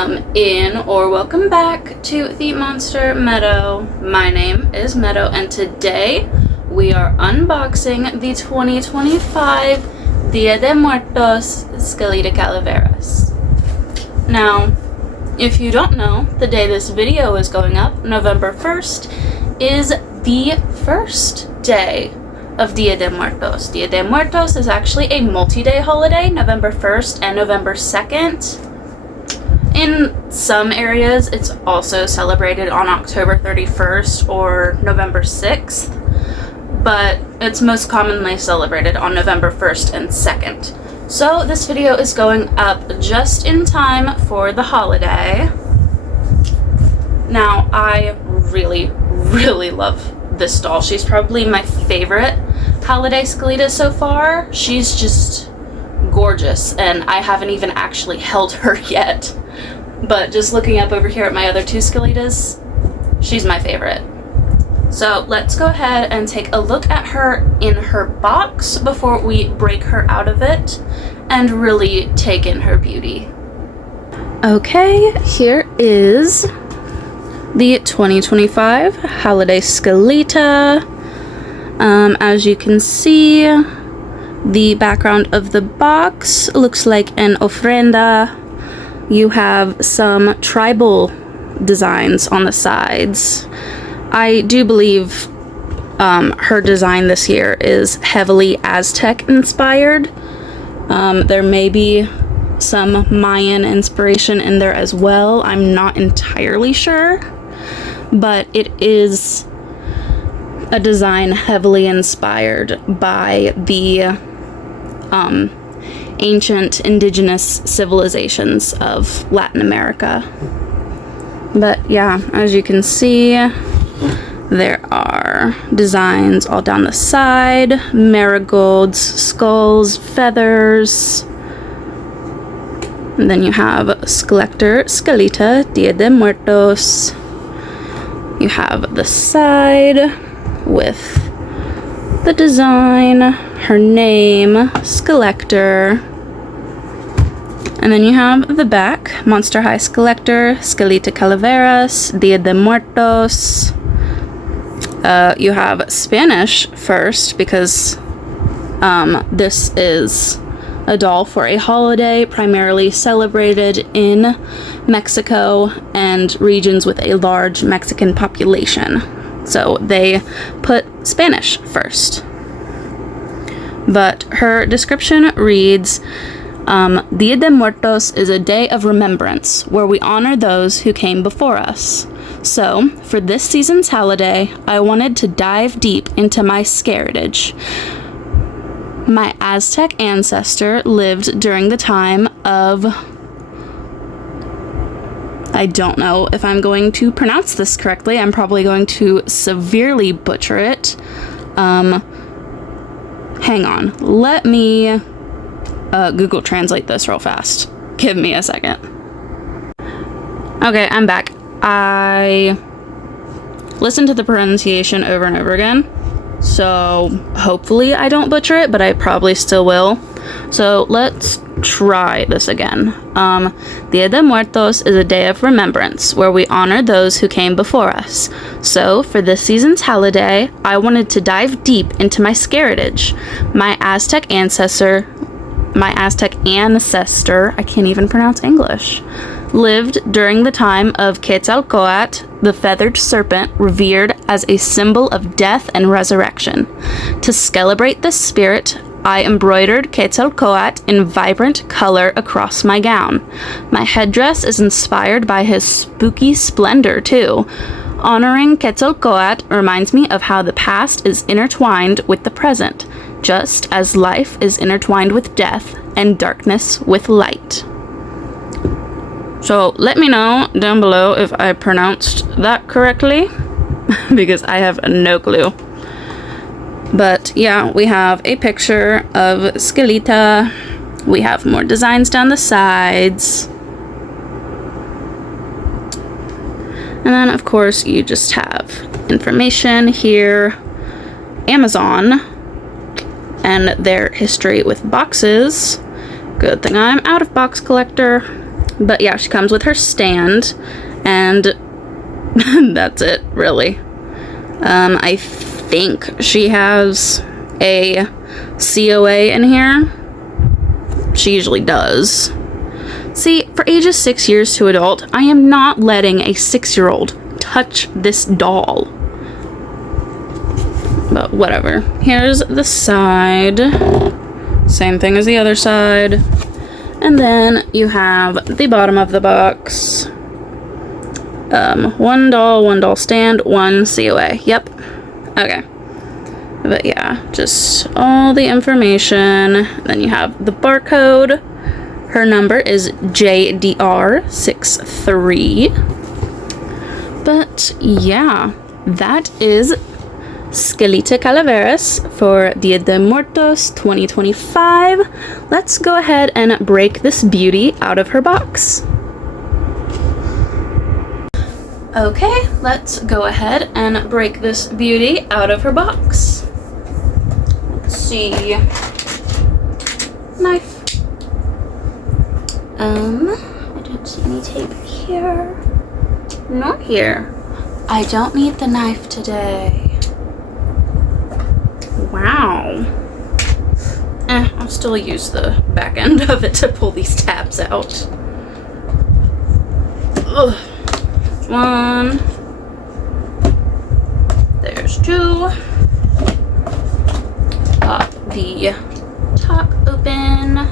welcome in or welcome back to the Monster Meadow. My name is Meadow, and today we are unboxing the 2025 Dia de Muertos Skelita Calaveras. Now, if you don't know, the day this video is going up, November 1st, is the first day of Dia de Muertos. Dia de Muertos is actually a multi-day holiday, November 1st and November 2nd. In some areas, it's also celebrated on October 31st or November 6th, but it's most commonly celebrated on November 1st and 2nd. So this video is going up just in time for the holiday. Now, I really love this doll. She's probably my favorite Howliday Skelita so far. She's just gorgeous, and I haven't even actually held her yet. But just looking up over here at my other two Skelitas, she's my favorite. So let's go ahead and take a look at her in her box before we break her out of it and really take in her beauty. Okay, here is the 2025 Howliday Skelita. As you can see, the background of the box looks like an ofrenda. You have some tribal designs on the sides. I do believe her design this year is heavily Aztec inspired. There may be some Mayan inspiration in there as well. I'm not entirely sure, but it is a design heavily inspired by the ancient indigenous civilizations of Latin America. But yeah, as you can see, there are designs all down the side, marigolds, skulls, feathers. And then you have Skellector, Skelita, Dia de Muertos. You have the side with the design, her name, Skellector. And then you have the back, Monster High Skellector, Skelita Calaveras, Dia de Muertos. You have Spanish first because this is a doll for a holiday primarily celebrated in Mexico and regions with a large Mexican population. So they put Spanish first. But her description reads, Dia de Muertos is a day of remembrance where we honor those who came before us. So, for this season's holiday, I wanted to dive deep into my heritage. My Aztec ancestor lived during the time of... I don't know if I'm going to pronounce this correctly. I'm probably going to severely butcher it. Hang on. Let me Google Translate this real fast. Give me a second. Okay, I'm back. I listened to the pronunciation over and over again, so hopefully I don't butcher it, but I probably still will. So let's try this again. Dia de Muertos is a day of remembrance where we honor those who came before us. So, for this season's holiday, I wanted to dive deep into my heritage. My Aztec ancestor, I can't even pronounce English, lived during the time of Quetzalcoatl, the feathered serpent revered as a symbol of death and resurrection. To celebrate this spirit, I embroidered Quetzalcoatl in vibrant color across my gown. My headdress is inspired by his spooky splendor, too. Honoring Quetzalcoatl reminds me of how the past is intertwined with the present, just as life is intertwined with death and darkness with light. So let me know down below if I pronounced that correctly, because I have no clue. But yeah, we have a picture of Skelita. We have more designs down the sides. And then, of course, you just have information here, Amazon, and their history with boxes. Good thing I'm out of box collector. But yeah, she comes with her stand, and that's it, really. I think she has a COA in here. She usually does. See, for ages 6 years to adult, I am not letting a 6-year-old touch this doll. But whatever. Here's the side. Same thing as the other side. And then you have the bottom of the box. One doll stand, one COA. Yep. Okay. But yeah, just all the information. Then you have the barcode. Her number is JDR63. But yeah, that is Skelita Calaveras for Dia de Muertos 2025. Let's go ahead and break this beauty out of her box. Okay, let's go ahead and break this beauty out of her box. Let's see. Knife. I don't see any tape here. Nor here. I don't need the knife today. Wow. I'll still use the back end of it to pull these tabs out. Ugh. One. There's two. Pop the top open.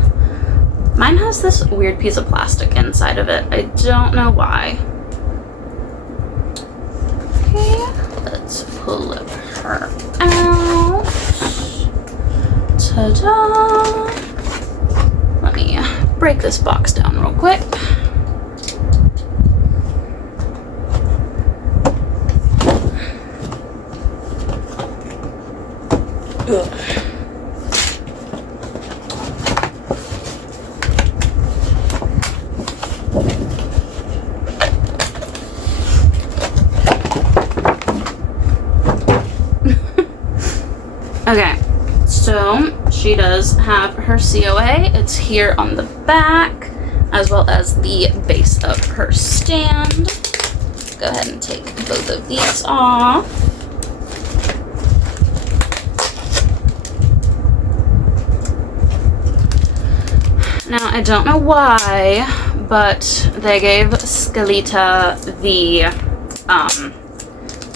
Mine has this weird piece of plastic inside of it. I don't know why. Okay, let's pull her out. Ta-da! Let me break this box down real quick. Ugh. Okay, so she does have her COA. It's here on the back, as well as the base of her stand. Go ahead and take both of these off. Now, I don't know why, but they gave Skelita the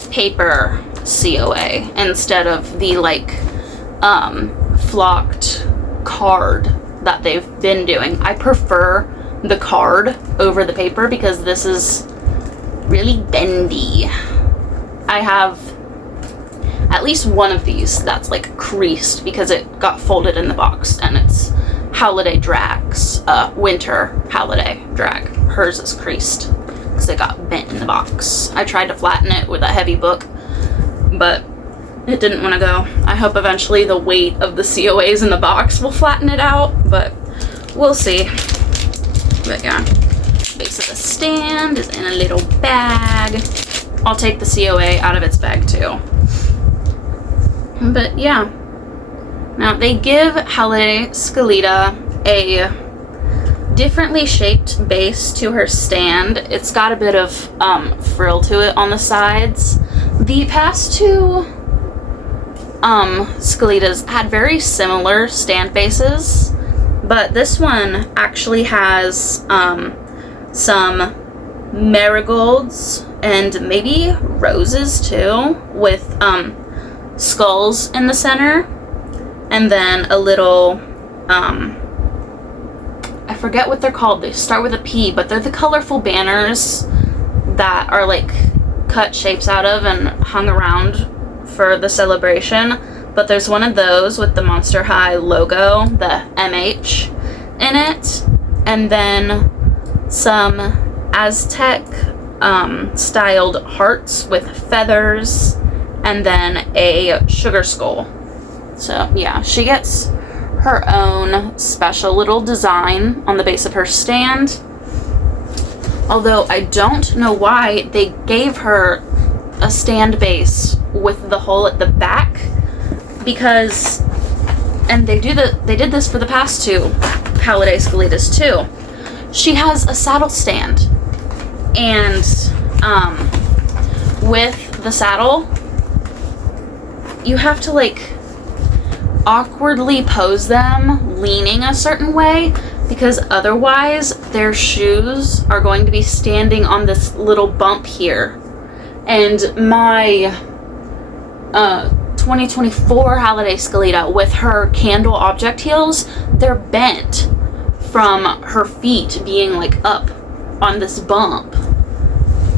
paper COA instead of the flocked card that they've been doing. I prefer the card over the paper because this is really bendy. I have at least one of these that's like creased because it got folded in the box, and it's Howliday Drag's winter Howliday Drag. Hers is creased because it got bent in the box. I tried to flatten it with a heavy book, but it didn't want to go. I hope eventually the weight of the COAs in the box will flatten it out, but we'll see. But yeah, base of the stand is in a little bag. I'll take the COA out of its bag too. But yeah. Now they give Howliday Skelita a differently shaped base to her stand. It's got a bit of frill to it on the sides. The past two Skelitas had very similar stand bases, but this one actually has some marigolds and maybe roses too, with skulls in the center, and then a little I forget what they're called. They start with a P, but they're the colorful banners that are like cut shapes out of and hung around for the celebration. But there's one of those with the Monster High logo, the MH, in it, and then some Aztec styled hearts with feathers, and then a sugar skull. So yeah, she gets her own special little design on the base of her stand. Although I don't know why they gave her a stand base with the hole at the back, because, and they did this for the past two Howliday Skelitas too, she has a saddle stand, and with the saddle, you have to like awkwardly pose them leaning a certain way, because otherwise their shoes are going to be standing on this little bump here. And my 2024 Howliday Skelita with her candle object heels, they're bent from her feet being like up on this bump.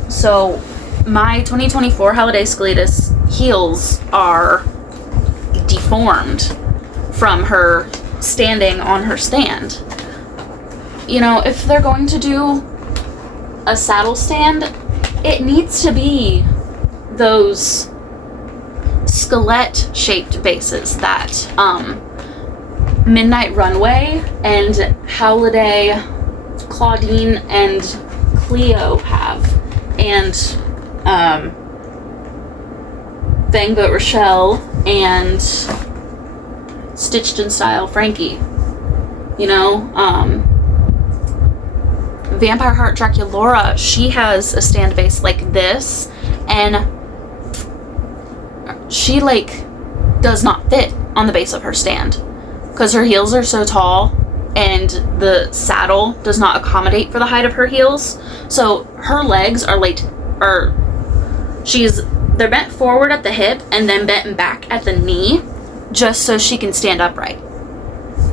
So my 2024 Howliday Skelita's heels are deformed from her standing on her stand. You know, if they're going to do a saddle stand, it needs to be those skelette shaped bases that Midnight Runway and Howliday, Claudine and Cleo have, and Bangboat Rochelle and Stitched in Style Frankie. You know, Vampire Heart Draculaura, she has a stand base like this, and she like does not fit on the base of her stand because her heels are so tall and the saddle does not accommodate for the height of her heels. So her legs are like, they're bent forward at the hip and then bent back at the knee just so she can stand upright,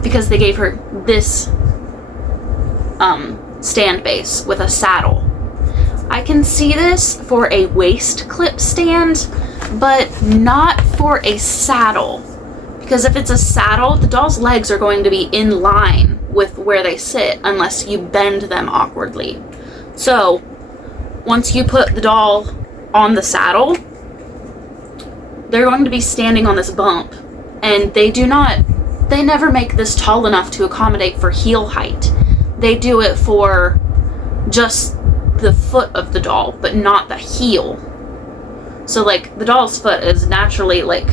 because they gave her this stand base with a saddle. I can see this for a waist clip stand, but not for a saddle, because if it's a saddle, the doll's legs are going to be in line with where they sit unless you bend them awkwardly. So once you put the doll on the saddle, they're going to be standing on this bump, and they never make this tall enough to accommodate for heel height. They do it for just the foot of the doll, but not the heel. So like the doll's foot is naturally like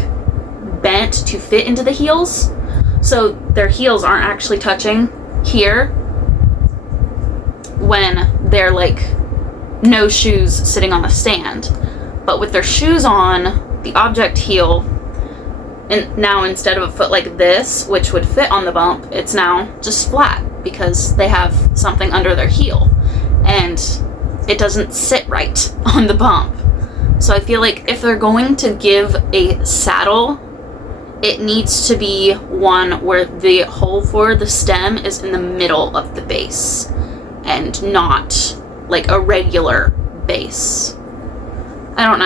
bent to fit into the heels, so their heels aren't actually touching here when they're like no shoes sitting on the stand. But with their shoes on, the object heel, and now instead of a foot like this, which would fit on the bump, it's now just flat because they have something under their heel and it doesn't sit right on the bump. So I feel like if they're going to give a saddle, it needs to be one where the hole for the stem is in the middle of the base and not like a regular base. I don't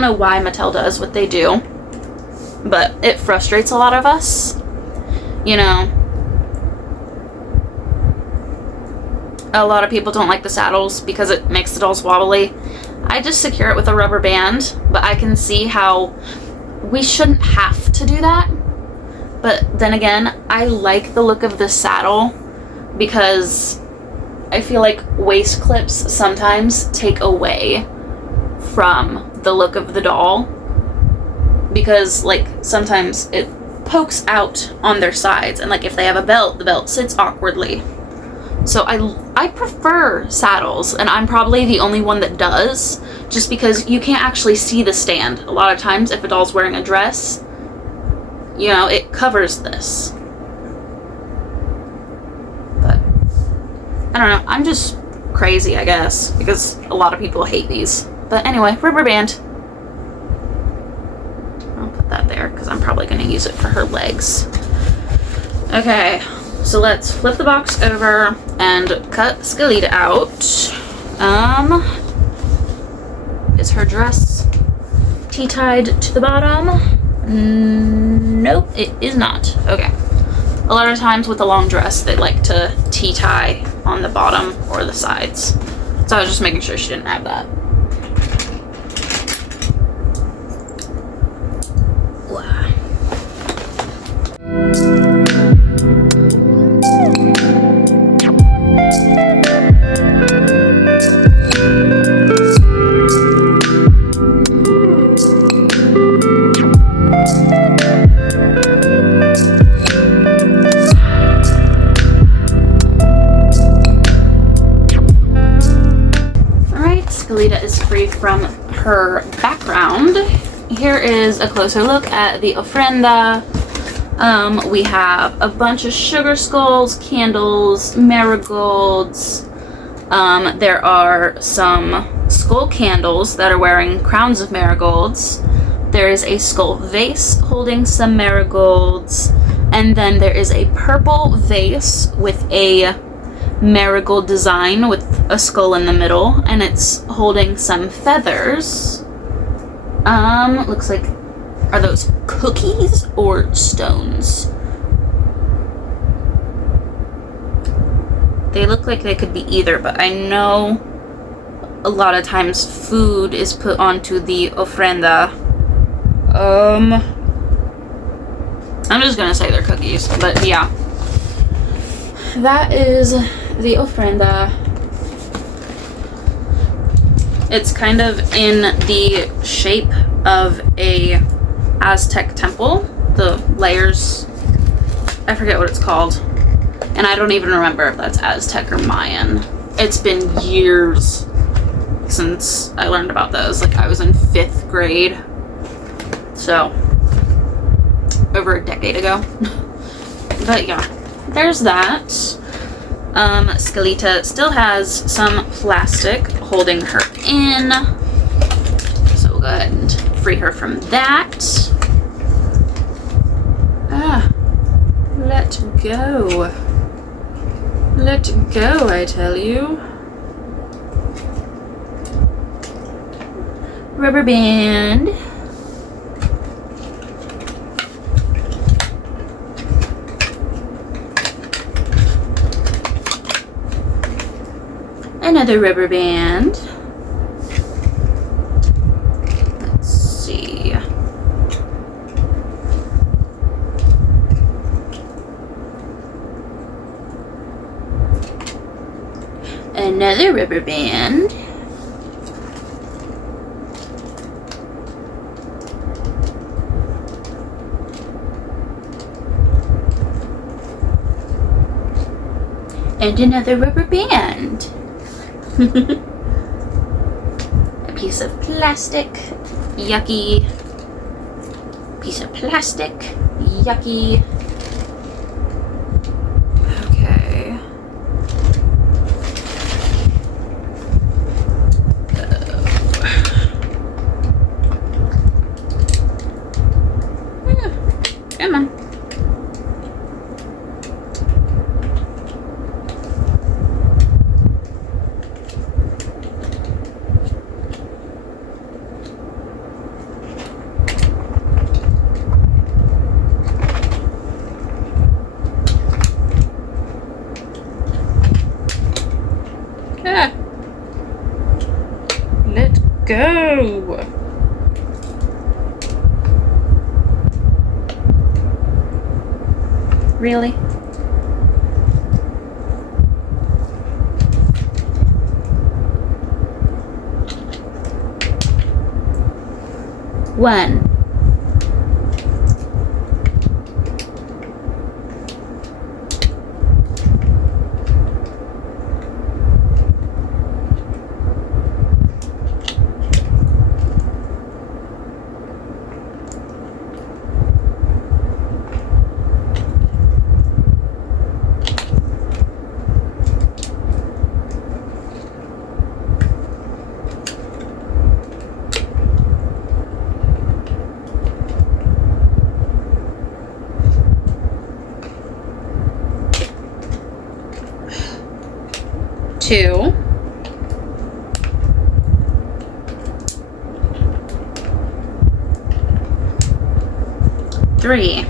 know why Mattel does what they do, but it frustrates a lot of us. You know, a lot of people don't like the saddles because it makes the dolls wobbly. I just secure it with a rubber band, but I can see how we shouldn't have to do that. But then again, I like the look of the saddle because I feel like waist clips sometimes take away from the look of the doll, because like sometimes it pokes out on their sides, and like if they have a belt, the belt sits awkwardly. So I prefer saddles, and I'm probably the only one that does, just because you can't actually see the stand. A lot of times if a doll's wearing a dress, you know, it covers this. But I don't know, I'm just crazy, I guess, because a lot of people hate these. But anyway, rubber band. I'll put that there because I'm probably going to use it for her legs. Okay, so let's flip the box over and cut Skelita out. Is her dress T-tied to the bottom? Nope, it is not. Okay. A lot of times with a long dress, they like to T-tie on the bottom or the sides. So I was just making sure she didn't have that. background, here is a closer look at the ofrenda. We have a bunch of sugar skulls, candles, marigolds. There are some skull candles that are wearing crowns of marigolds. There is a skull vase holding some marigolds. And then there is a purple vase with a marigold design with a skull in the middle, and it's holding some feathers. Looks like, are those cookies or stones? They look like they could be either, but I know a lot of times food is put onto the ofrenda. I'm just gonna say they're cookies, but yeah. That is the ofrenda. It's kind of in the shape of a Aztec temple. The layers, I forget what it's called. And I don't even remember if that's Aztec or Mayan. It's been years since I learned about those. Like, I was in 5th grade. So, over a decade ago. But yeah, there's that. Skelita still has some plastic holding her in. So we'll go ahead and free her from that. Let go. Let go, I tell you. Rubber band. Another rubber band. Let's see. Another rubber band. And another rubber band. A piece of plastic, yucky. Piece of plastic, yucky. Okay. Come on. Let go. Really? One. Two. Three.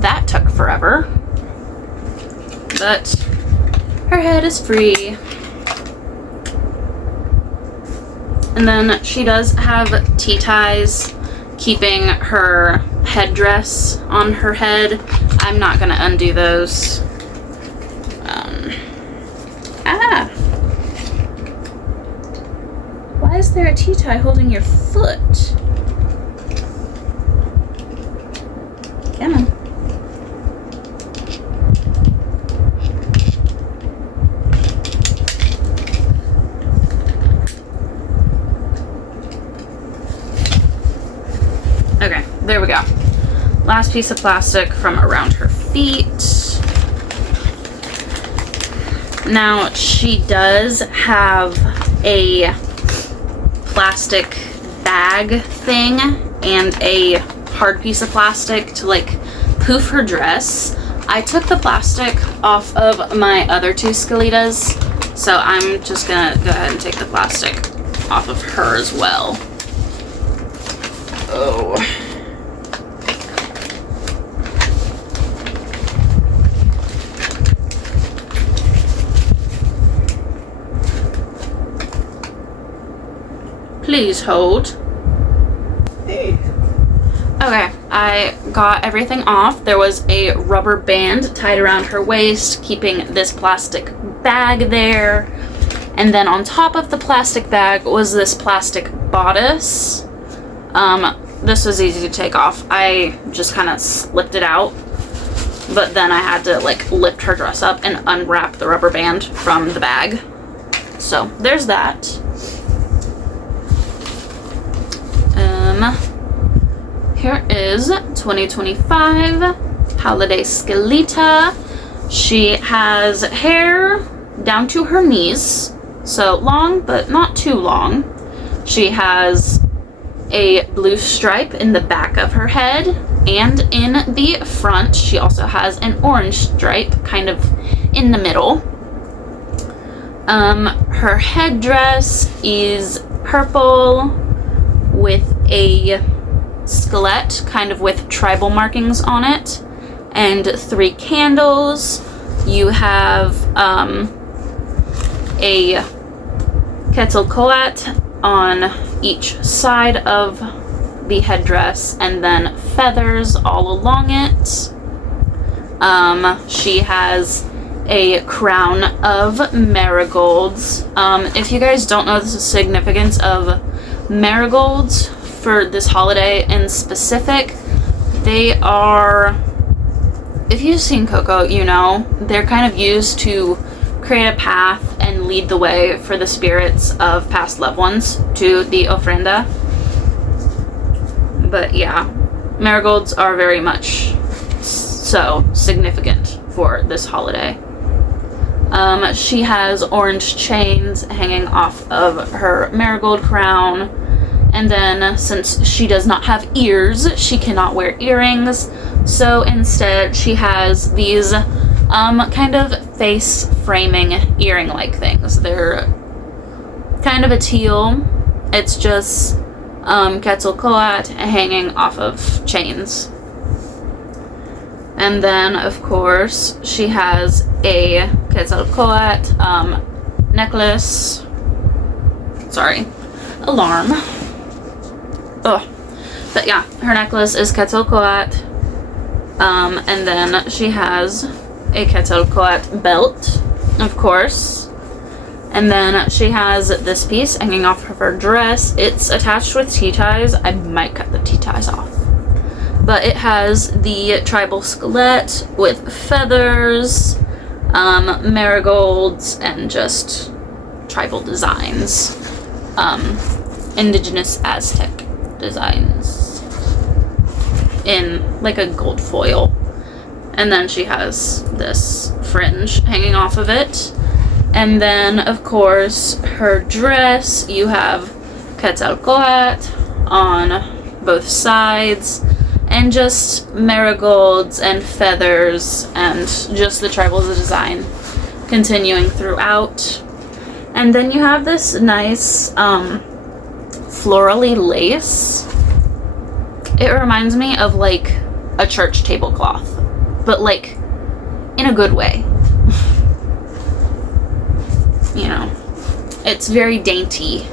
That took forever. But her head is free. And then she does have tea ties keeping her headdress on her head. I'm not gonna undo those. Why is there a tea tie holding your foot? Come on. Okay, there we go. Last piece of plastic from around her feet. Now, she does have a plastic bag thing and a hard piece of plastic to like poof her dress. I took the plastic off of my other two Skelitas, so I'm just gonna go ahead and take the plastic off of her as well. Oh. Please hold. Hey. Okay, I got everything off. There was a rubber band tied around her waist, keeping this plastic bag there. And then on top of the plastic bag was this plastic bodice. This was easy to take off. I just kind of slipped it out. But then I had to like lift her dress up and unwrap the rubber band from the bag. So there's that. Here is 2025 Howliday Skelita. She has hair down to her knees, so long but not too long. She has a blue stripe in the back of her head, and in the front she also has an orange stripe kind of in the middle. Her headdress is purple with a skelet kind of with tribal markings on it, and 3 candles. You have a Quetzalcoatl on each side of the headdress, and then feathers all along it. She has a crown of marigolds. If you guys don't know the significance of marigolds for this holiday in specific, they are, if you've seen Coco, you know, they're kind of used to create a path and lead the way for the spirits of past loved ones to the ofrenda. But yeah, marigolds are very much so significant for this holiday. She has orange chains hanging off of her marigold crown. And then, since she does not have ears, she cannot wear earrings. So instead, she has these kind of face framing earring-like things. They're kind of a teal. It's just Quetzalcoatl hanging off of chains. And then, of course, she has a Quetzalcoatl necklace. Sorry, alarm. Oh, but yeah, her necklace is Quetzalcoatl. And then she has a Quetzalcoatl belt, of course. And then she has this piece hanging off of her dress. It's attached with tea ties. I might cut the tea ties off. But it has the tribal skelet with feathers, marigolds, and just tribal designs. Indigenous Aztec designs in like a gold foil. And then she has this fringe hanging off of it. And then, of course, her dress, you have Quetzalcoatl on both sides, and just marigolds and feathers and just the tribal design continuing throughout. And then you have this nice florally lace. It reminds me of like a church tablecloth, but like in a good way. You know, it's very dainty.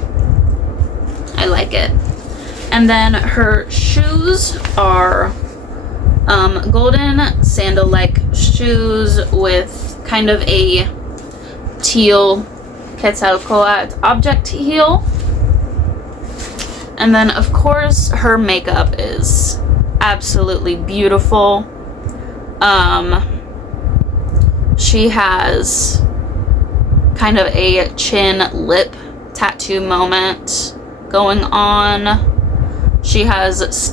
I like it. And then her shoes are golden sandal-like shoes with kind of a teal Quetzalcoatl object heel. And then, of course, her makeup is absolutely beautiful. She has kind of a chin lip tattoo moment going on. She has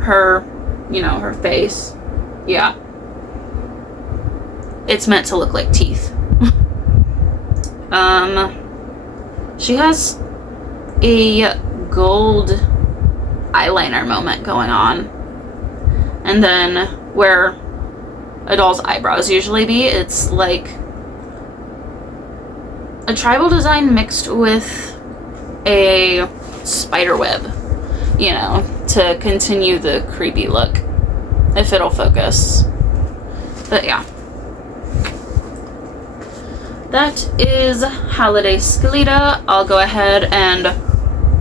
Her, you know, her face. Yeah. It's meant to look like teeth. She has a gold eyeliner moment going on. And then where a doll's eyebrows usually be, it's like a tribal design mixed with a spider web, you know, to continue the creepy look, if it'll focus. But yeah. That is Howliday Skelita. I'll go ahead and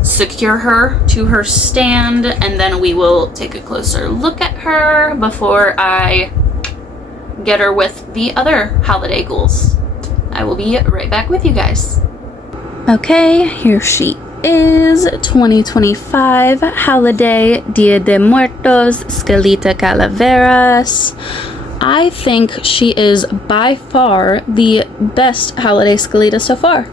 secure her to her stand, and then we will take a closer look at her before I get her with the other Howliday ghouls. I will be right back with you guys. Okay, here she is. 2025 Howliday Dia de Muertos Skelita Calaveras. I think she is by far the best Howliday Skelita so far.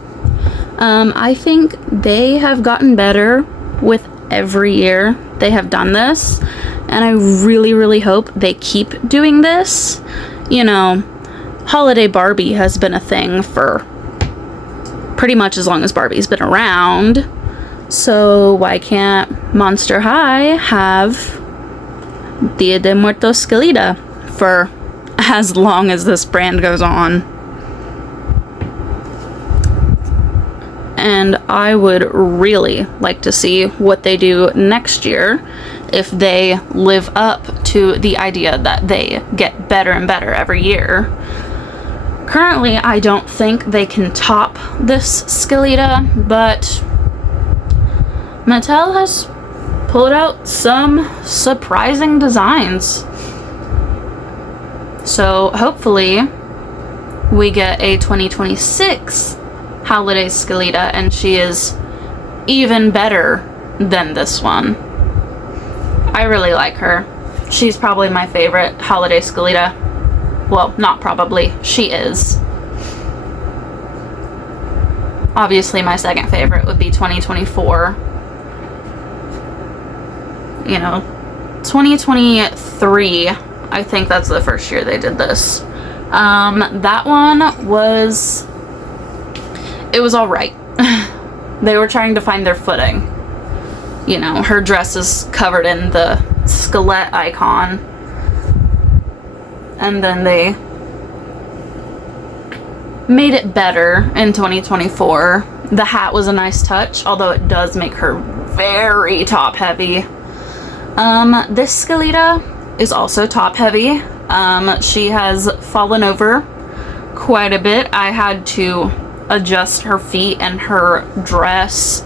I think they have gotten better with every year they have done this, and I really, really hope they keep doing this. You know, Holiday Barbie has been a thing for pretty much as long as Barbie's been around, so why can't Monster High have Dia de Muertos Skelita for as long as this brand goes on? And I would really like to see what they do next year if they live up to the idea that they get better and better every year. Currently, I don't think they can top this Skelita, but Mattel has pulled out some surprising designs. So hopefully we get a 2026 Howliday Skelita, and she is even better than this one. I really like her. She's probably my favorite Howliday Skelita. Well, not probably. She is. Obviously, my second favorite would be 2024. You know, 2023, I think that's the first year they did this. That one was... It was alright. They were trying to find their footing. You know, her dress is covered in the skeleton icon. And then they made it better in 2024. The hat was a nice touch, although it does make her very top heavy. This Skelita is also top heavy. She has fallen over quite a bit. I had to adjust her feet and her dress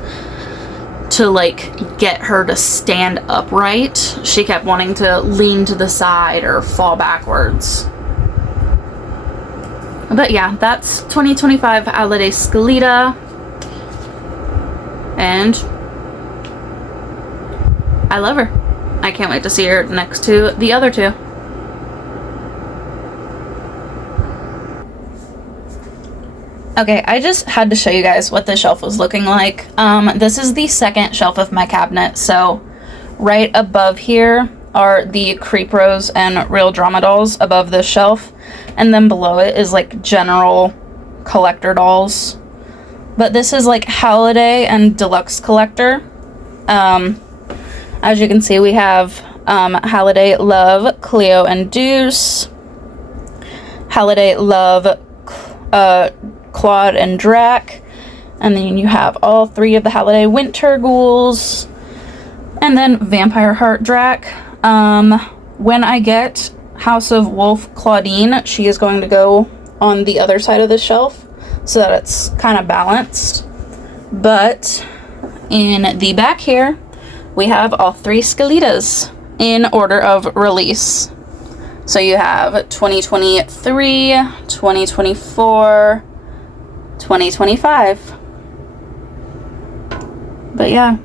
to like get her to stand upright. She kept wanting to lean to the side or fall backwards. But yeah, that's 2025 Howliday Skelita, and I love her. I can't wait to see her next to the other two. Okay, I just had to show you guys what the shelf was looking like. This is the second shelf of my cabinet, so right above here are the Creep Rose and Real Drama dolls above this shelf, and then below it is like general collector dolls. But this is like Howliday and Deluxe Collector. As you can see, we have Howliday Love, Cleo and Deuce, Howliday Love, Claude and Drac, and then you have all three of the Howliday Winter Ghouls, and then Vampire Heart Drac. When I get House of Wolf Claudine, she is going to go on the other side of the shelf so that it's kind of balanced. But in the back here, we have all three Skelitas in order of release. So you have 2023, 2024, 2025. But yeah,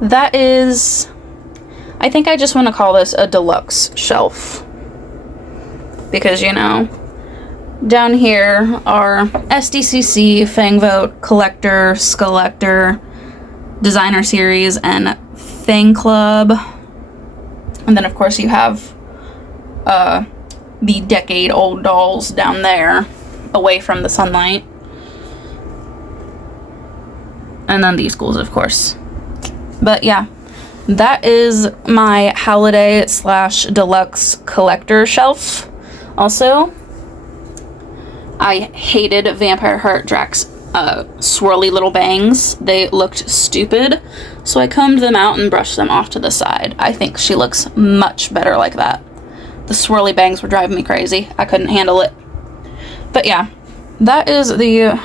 that is, I think I just want to call this a deluxe shelf, because, you know, down here are SDCC, Fang Vote, Collector, Skelector, Designer Series, and Everything Club. And then, of course, you have the decade-old dolls down there, away from the sunlight. And then these ghouls, of course. But yeah, that is my Howliday / deluxe collector shelf. Also, I hated Vampire Heart Drax swirly little bangs. They looked stupid, so I combed them out and brushed them off to the side. I think she looks much better like that. The swirly bangs were driving me crazy. I couldn't handle it. But yeah, that is the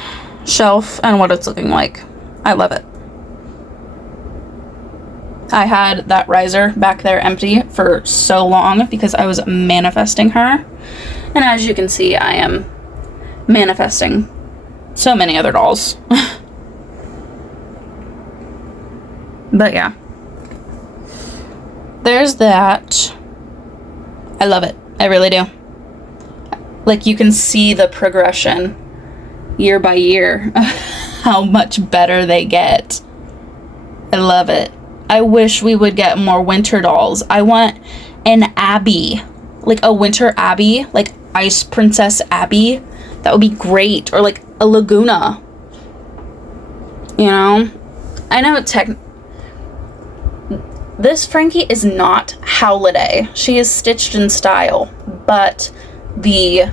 shelf and what it's looking like. I love it. I had that riser back there empty for so long because I was manifesting her. And as you can see, I am manifesting so many other dolls. But yeah. There's that. I love it. I really do. Like, you can see the progression year by year, how much better they get. I love it. I wish we would get more winter dolls. I want an Abby, like a winter Abby, like Ice Princess Abby. That would be great. Or like a Laguna. You know? I know this Frankie is not Howliday. She is stitched in style. But the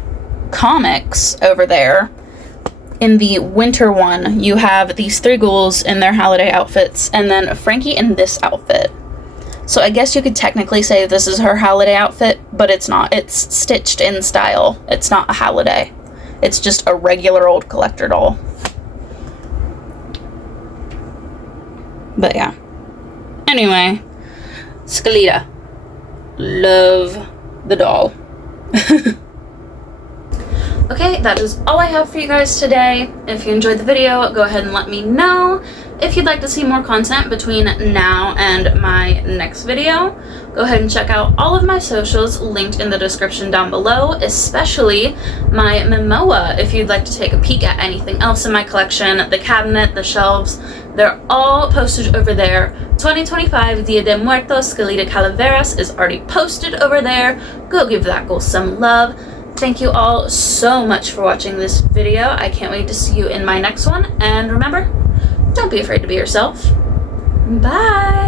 comics over there, in the winter one, you have these 3 ghouls in their Howliday outfits, and then Frankie in this outfit. So I guess you could technically say this is her Howliday outfit, but it's not. It's stitched in style. It's not a Howliday. It's just a regular old collector doll. But yeah. Anyway, Skelita. Love the doll. Okay, that is all I have for you guys today. If you enjoyed the video, go ahead and let me know. If you'd like to see more content between now and my next video, go ahead and check out all of my socials linked in the description down below, especially my Momoa if you'd like to take a peek at anything else in my collection, the cabinet, the shelves. They're all posted over there. 2025 Dia de Muertos Skelita Calaveras is already posted over there. Go give that goal some love. Thank you all so much for watching this video. I can't wait to see you in my next one. And remember, don't be afraid to be yourself. Bye!